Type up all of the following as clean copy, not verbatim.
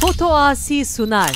Foto Asi sunar.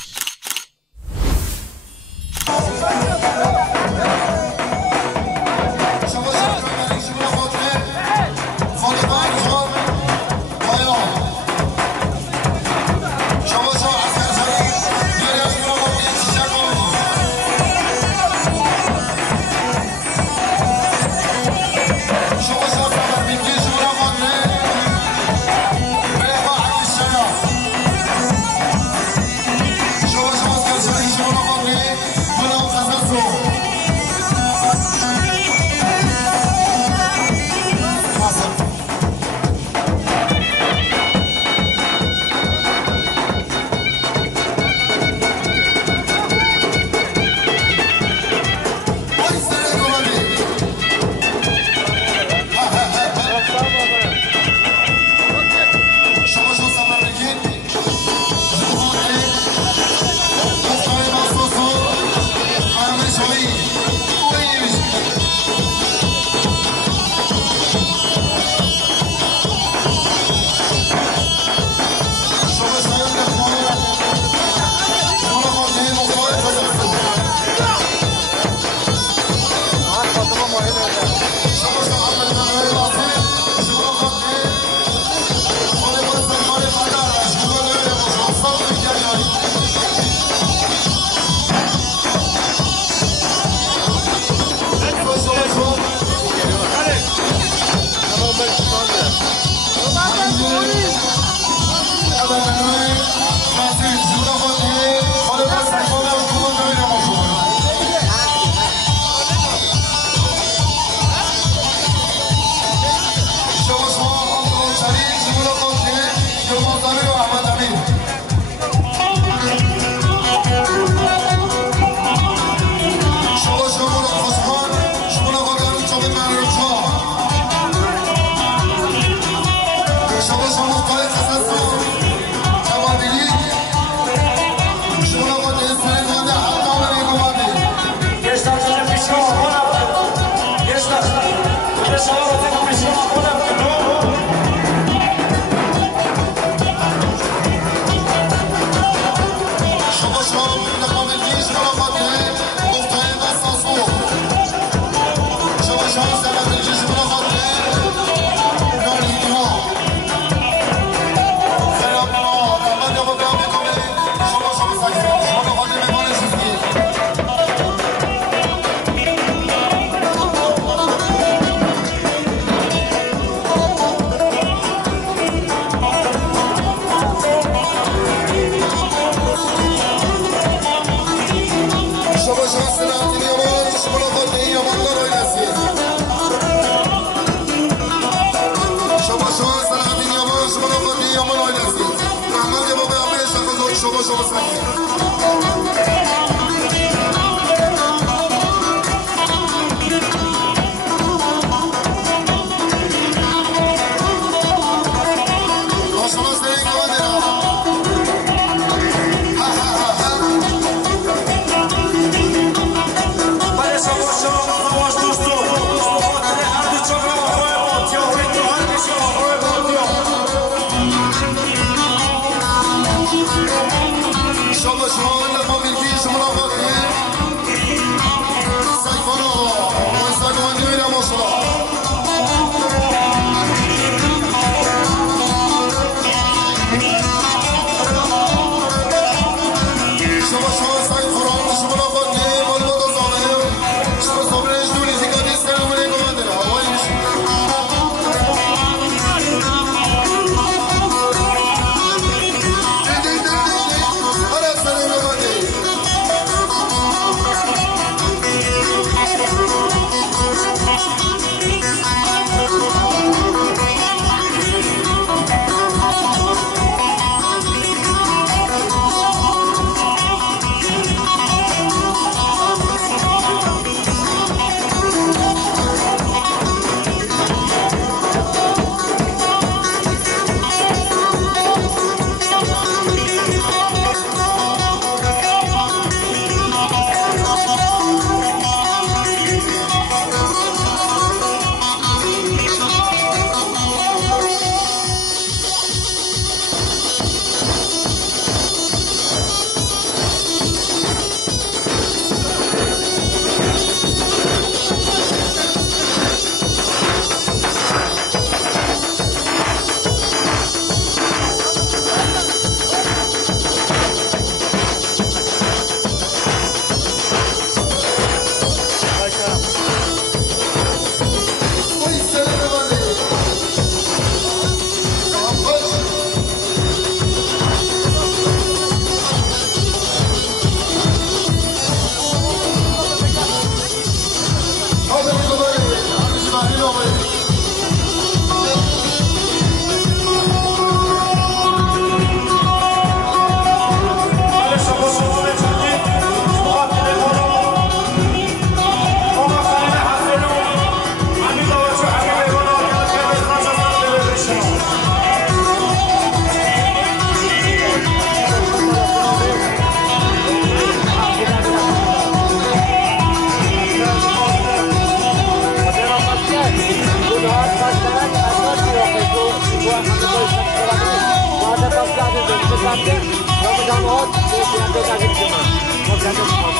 parte, dopo da notte, piante da settimana, non piante di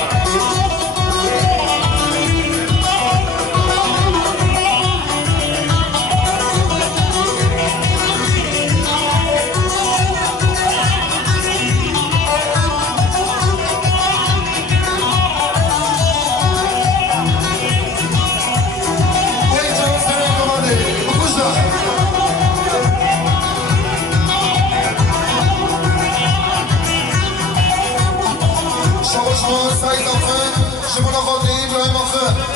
سعید آخر شما نخواهد ابراهیم آخر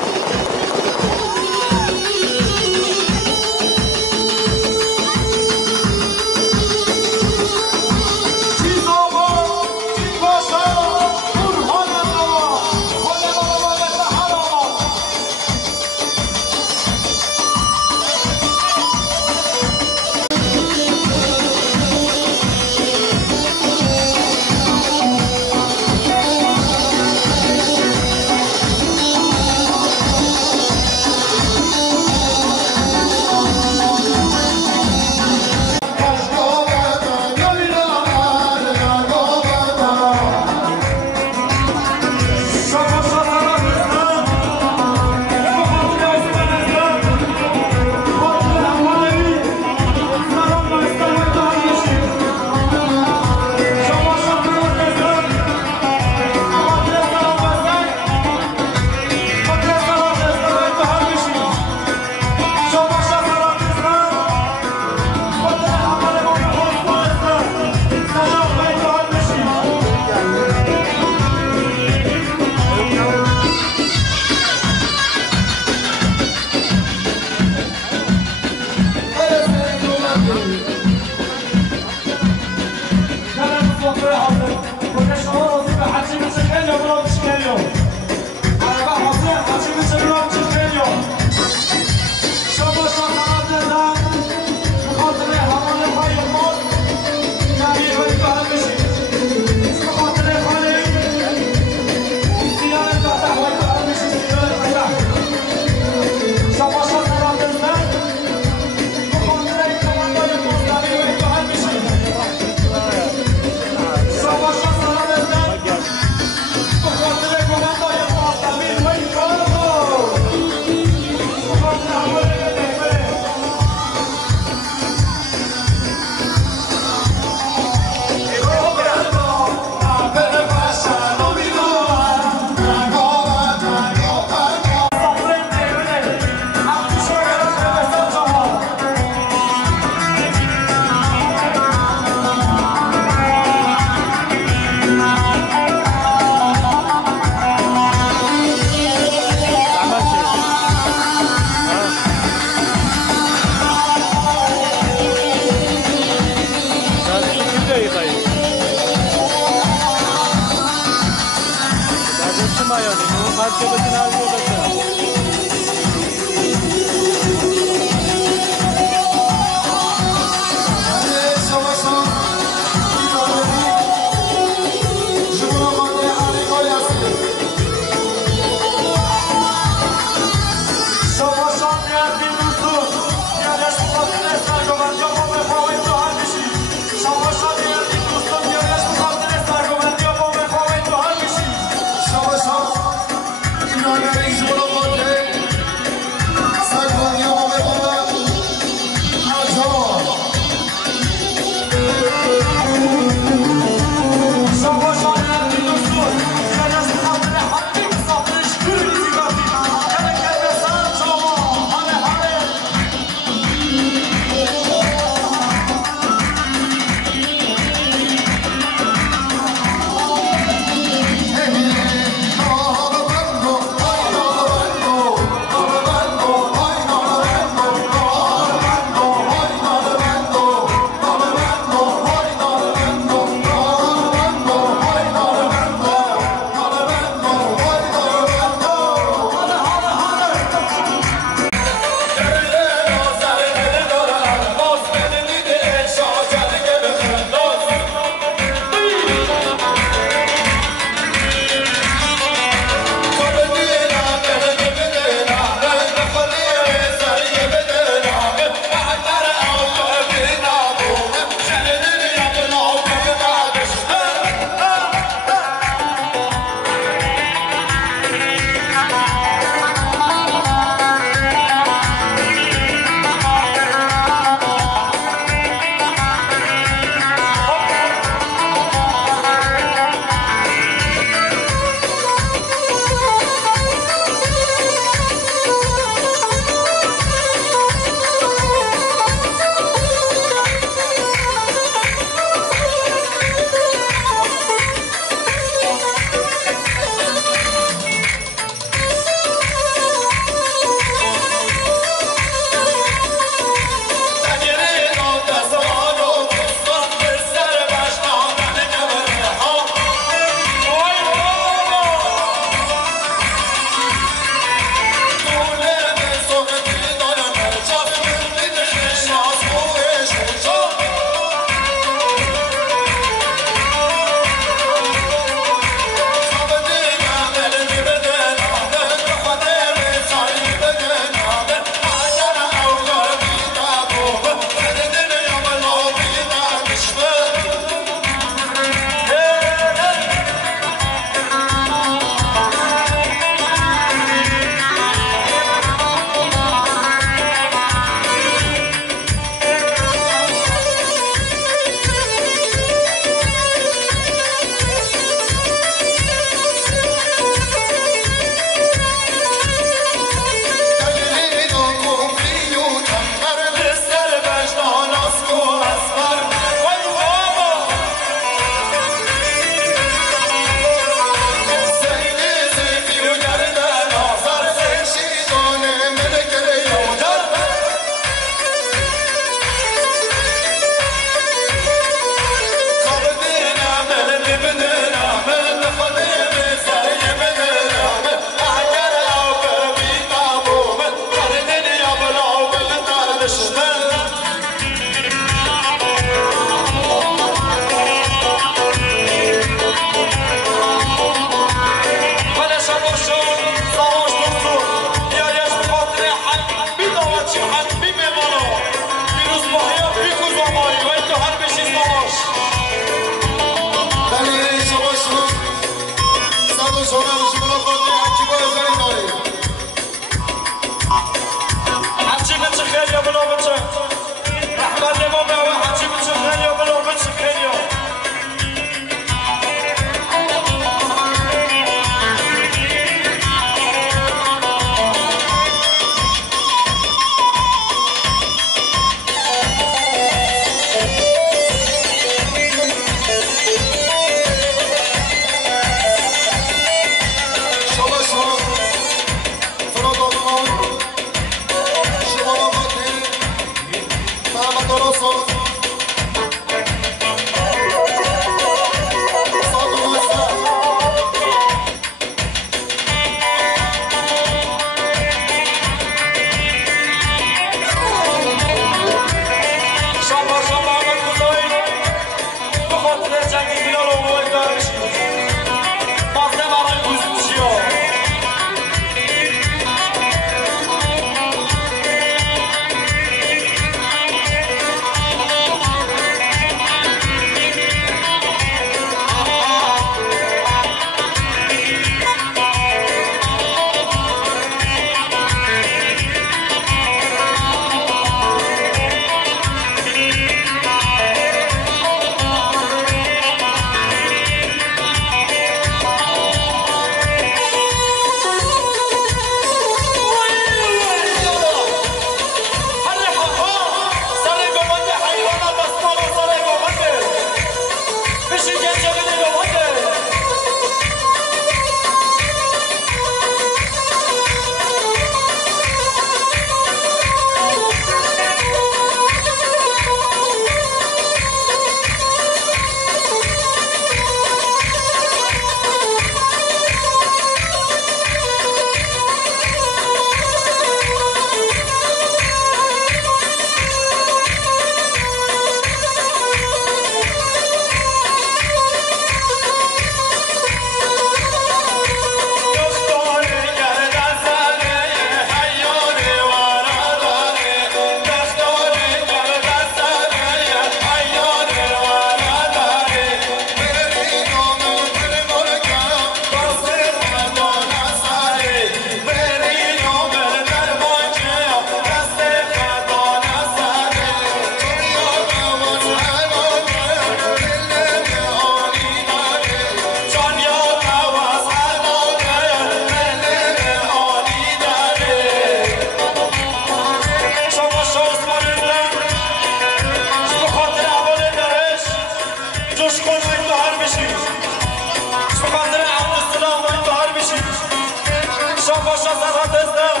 سراتستان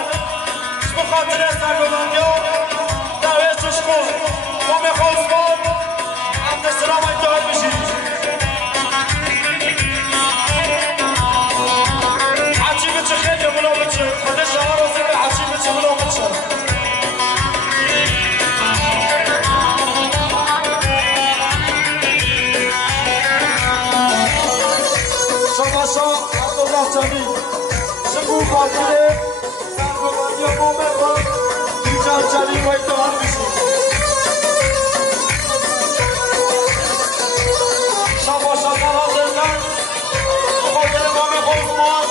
اسم خاطر سرگوبندیا دعوه چشکو با میخواستان عبدالسلام ایتار بشید حچی بچه خیلی بلا بچه خودش شما رو سیده حچی بچه بلا بچه شما عبدالله جمی شما خاطره سرگوبندی ما میخواد اینجا جمی و ایتار بشید شما شما زندان خاطر ما میخواستمان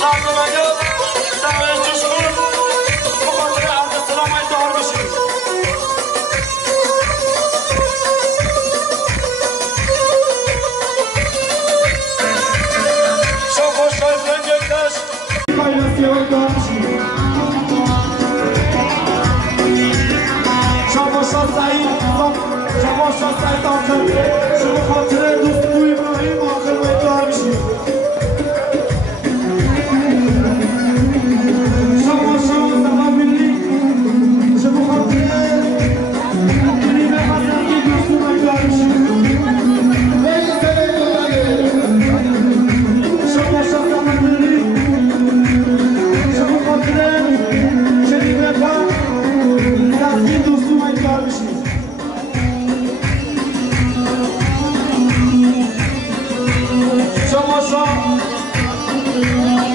سرگوبندی دعوه جشکون خاطر عبدالسلام ایتار بشید شما خاطر دوست بوی ابراهیم آخر و ایتار بشید شما سبا بینی شما خاطر بینی به حسنگی دوست و ایتار بشید شما سبا بینی شما خاطر شریف رفا دستی دوست و ایتار بشید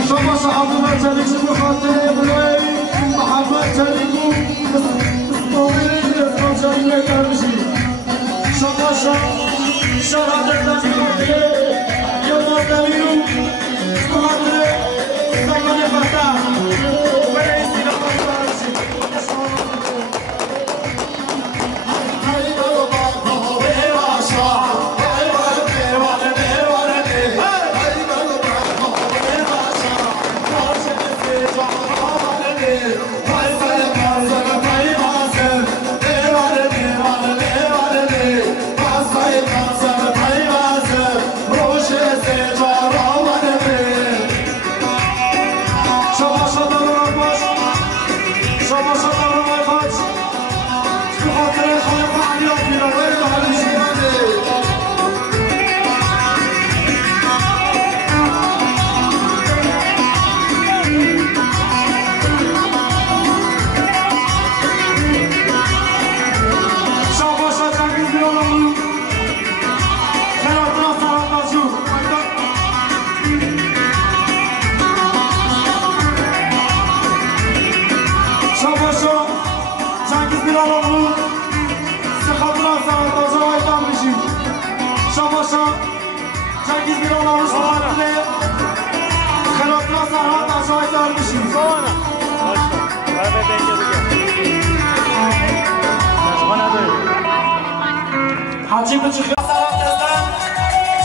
شما صحابه چلیک شما خاطر بلوی محمد چلیکو مستوری اسلام چلیک ایتار بشید شما شهادت خاطر یوم دلیلو خاطر زمان فتح برای سینما ایتار بشید جنگیز میران آروش مخاطره خلاتنا سرحات آشای دار بشید سوانا باشتا باید به اینجا بگم نشما نداری حجی بچه خیلی سرات ازدن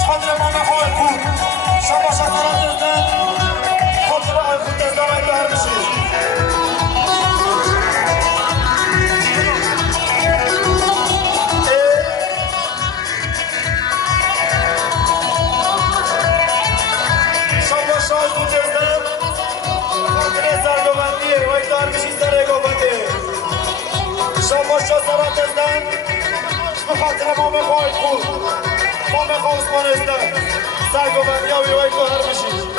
خاطر ما مخواه خود شما سرات ازدن خاطر آی خود ازدن باید دار بشید شای خود ازدن خاطر سرگوبندیه و ایتار بشید سرگوبنده شما سرات ازدن به خاطر ما میخواهید خود ما میخواه عثمان ازدن سرگوبندی ها بیواید گوهر بشید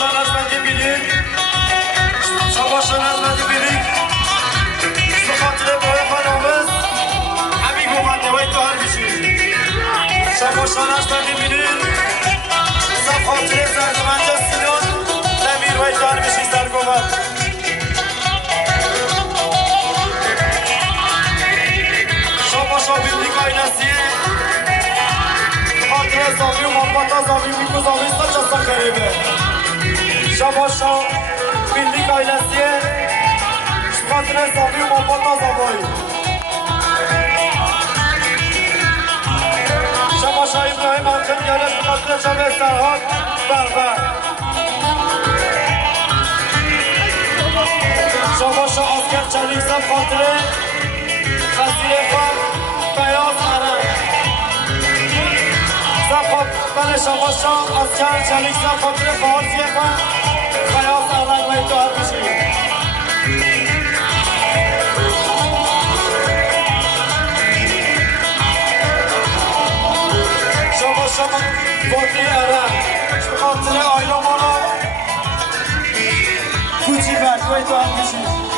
شاباشان از مدی بیلین شاباشان از مدی بیلین بخاطر بای خانامز همی گومنده وی تو هر بشید شاباشان از مدی بیلین خاطر سرگمنجا سینون نمیر وی تو هر بشید سرگمند شاباشا بیلدیک آینسیه خاطر زاوی و محبت زاوی بیکو زاوی سچستا قریبه شاباشا بیلدیک آینسیه خاطر زاوی و محبت زاوی شاباشا ابراهیم آمچن گرش خاطر شابه سرحاد بربر شاباشا آسکر چلیسم خاطر خسیر فر بیاز عرب زفاق من شاباشا آسکر چلیسم خاطر فارسی فر بیاز عرب و اتحاد بشید شاباشا فاطی عرب خاطر آیلا مانا کوچی برد و اتحاد بشید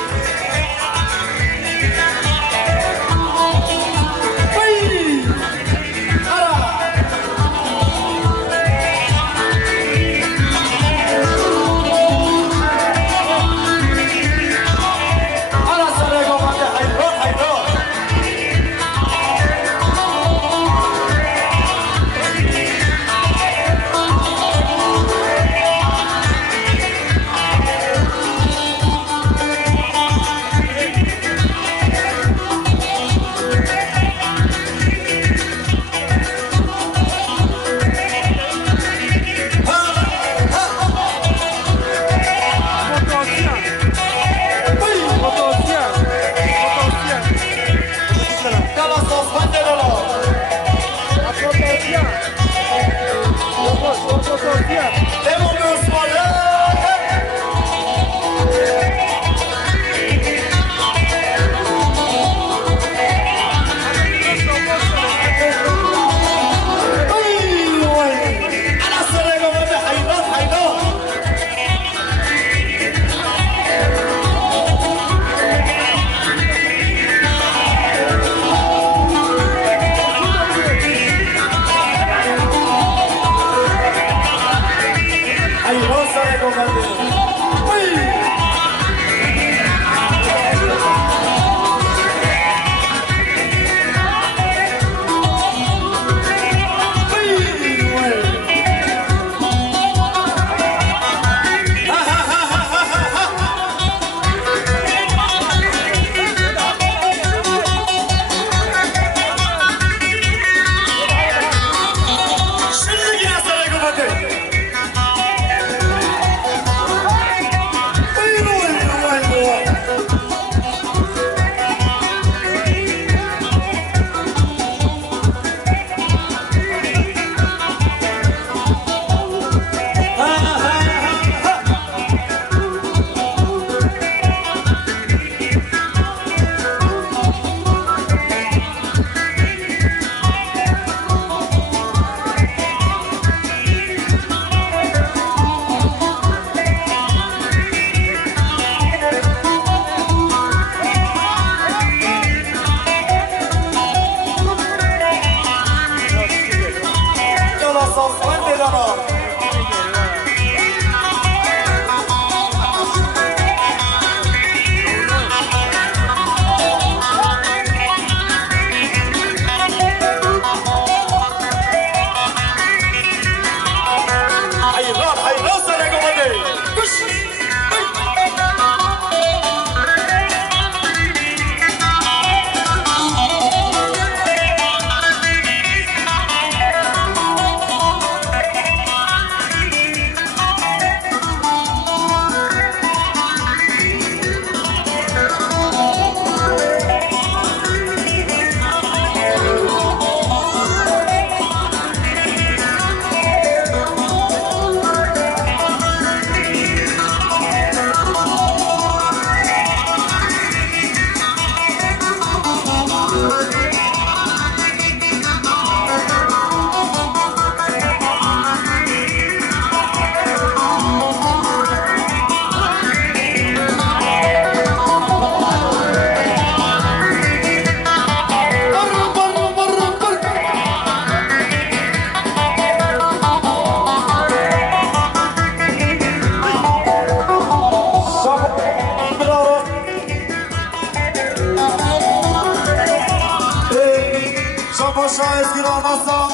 شما شاید گران هستم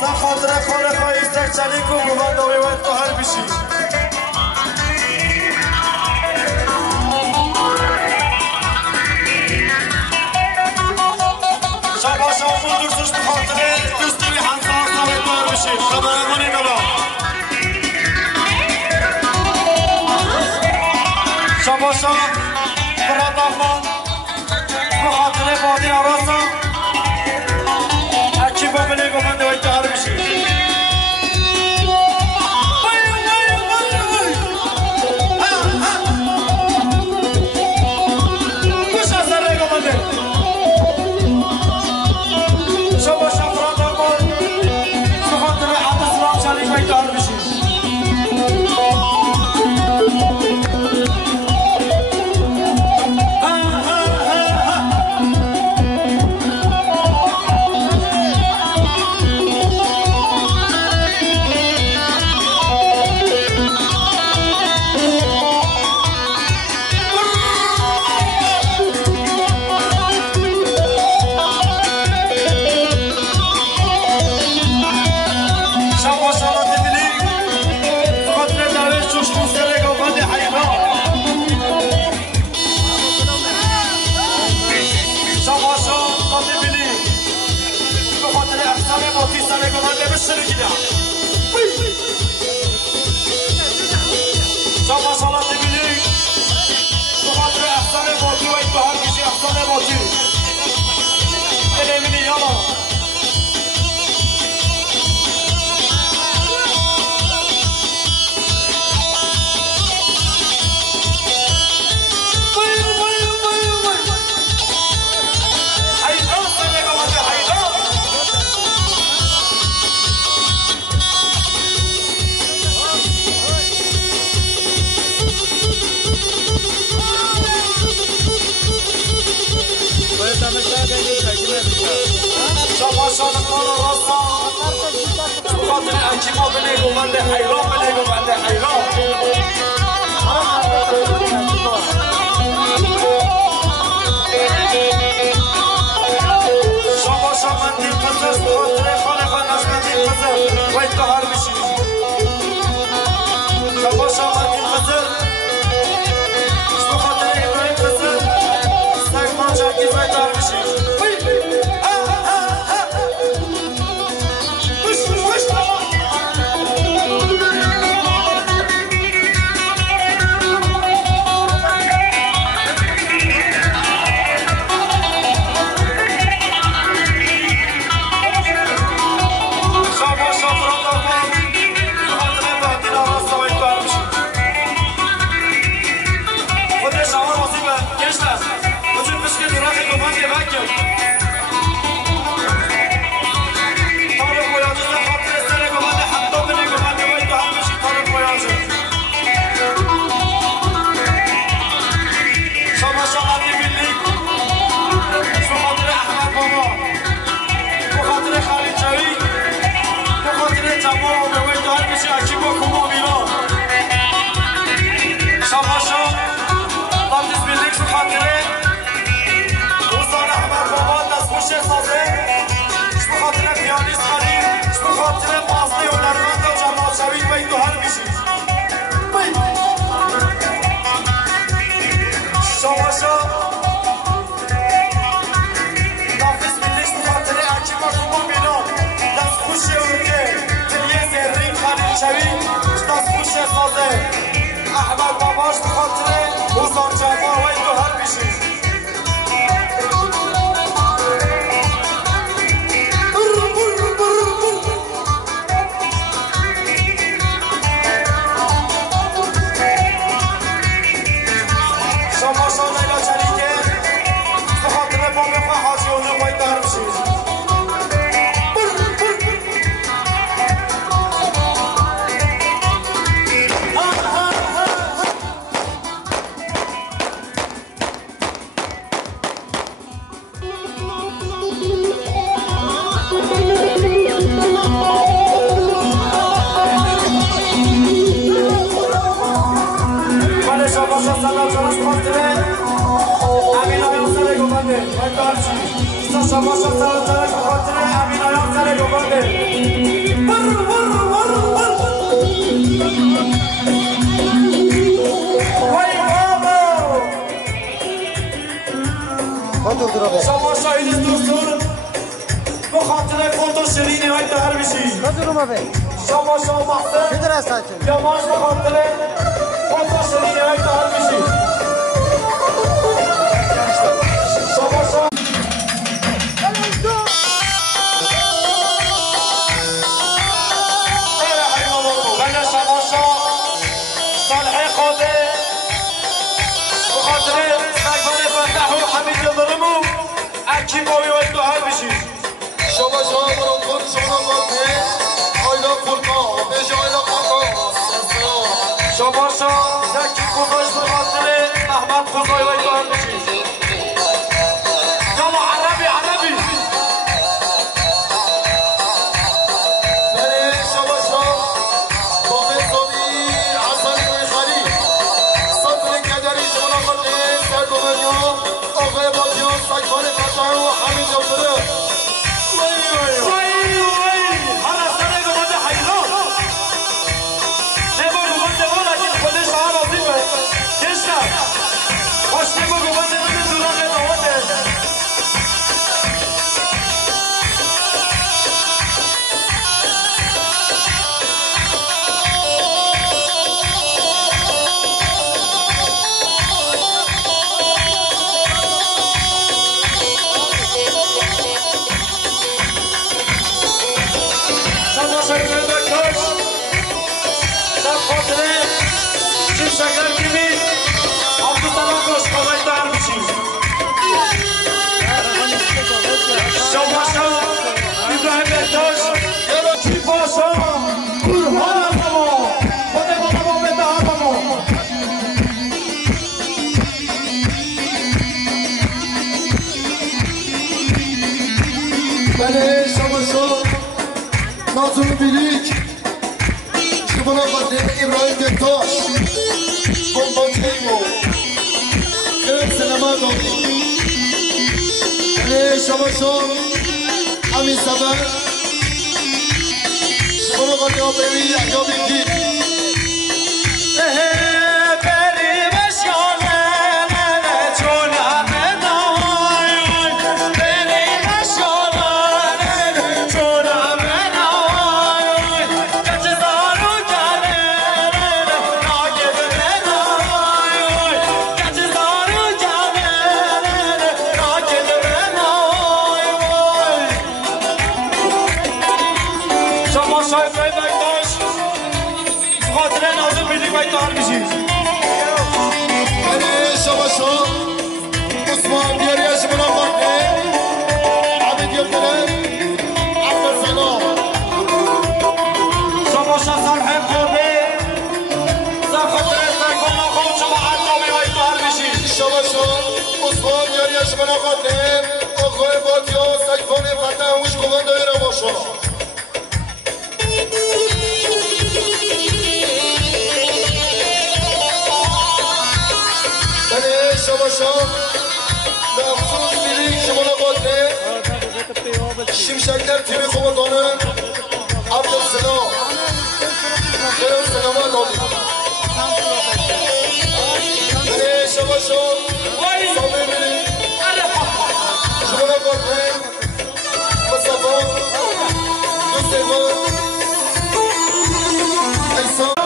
سخاطر خالق های ایستک چلیک و گوهنداوی و اتحار بشی شما شما درسوش بخاطر دوستوی حنزه هستم و اتحار بشی خبرمانی نبا شما شما برات آفان بخاطر بادی آراسم اکی با بلی گفنده و اتحار بشی شما صلاة بلیک بخاطر احسان باطی و اتحار بشی احسان باطی بله منی یالا خاطر اکیما بلیگو بنده حیران بلیگو بنده حیران شما شما دین قصص خاطر خانه خانه از دین قصص و اتحار بشی شما شما دین قصص خاطر ابراهیم قصص سگمان چنگیز و اتحار بشی احمد باباش بخاطره بزرگ جوان و اتحار بشی شما شما چلیکه بخاطره با بخواه حاجیونه و اتحار بشی سلام جانش خاطره امین آیان سر گفنده باید دارچی شما سر خاطر امین آیان سر گوانده وای بابا شما شاهد دوستون به خاطر فوتو شیرینی های دهر بشید شما محسن یا ماش به خاطر فوتو شیرینی های دهر بشید کی باوی و تو هر بشی شما برون کن شما قاطه آیلا فرقا بجا آیلا قاقا شما زکی خوبش بخاطر محمد خوزای و تو هر بشی یالا عربی بله شما با مزامی حسن روی خالی صدر کدری شما قاطه سرگومنیا آقای باتیان سکان فتح و حمید جبره بله شما نازم بیلیک شما قاطه ابراهیم دکتاش بمبانچه ایمو کرم سینما دادی بله شما همین سبب شما قاطه آبروی یحیا بیگی آقای باتیا سکفان فتح هوش قواندای رواشا بله شما مخصوص بیلی شما قاطه شمشکتر تیمی خوبتانه عبدالسلام خیلی سلامه دادی بله شما سامه بیلی شما قاطه مصطفى دوستیمان ایسان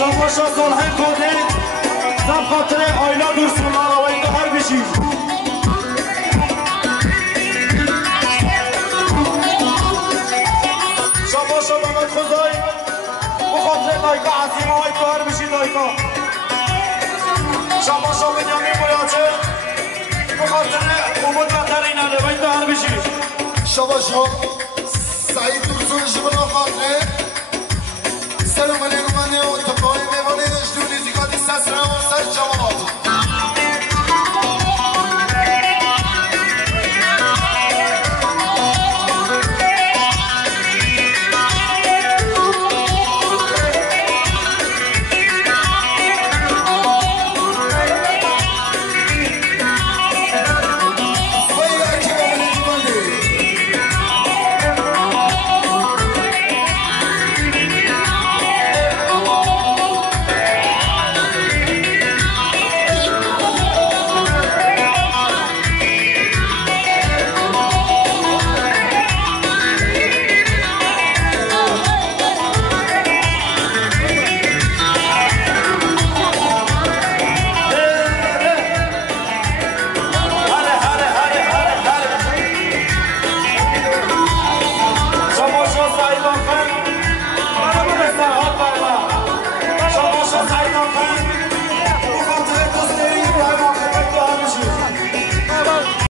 شما شازال های کوده زب خاطر آیلا دورسون ها بشی شما شما من خدای بخاطر دایکا عظیم های کار بشی دایکا شما شما بنیامین بویاچه بخاطر امود وطنی نده باید دار بشی شما شما سعید درسون شما خاطره سلام علیکم من و تقای میوانه داشتونی زیگادی سسرم و سر جواب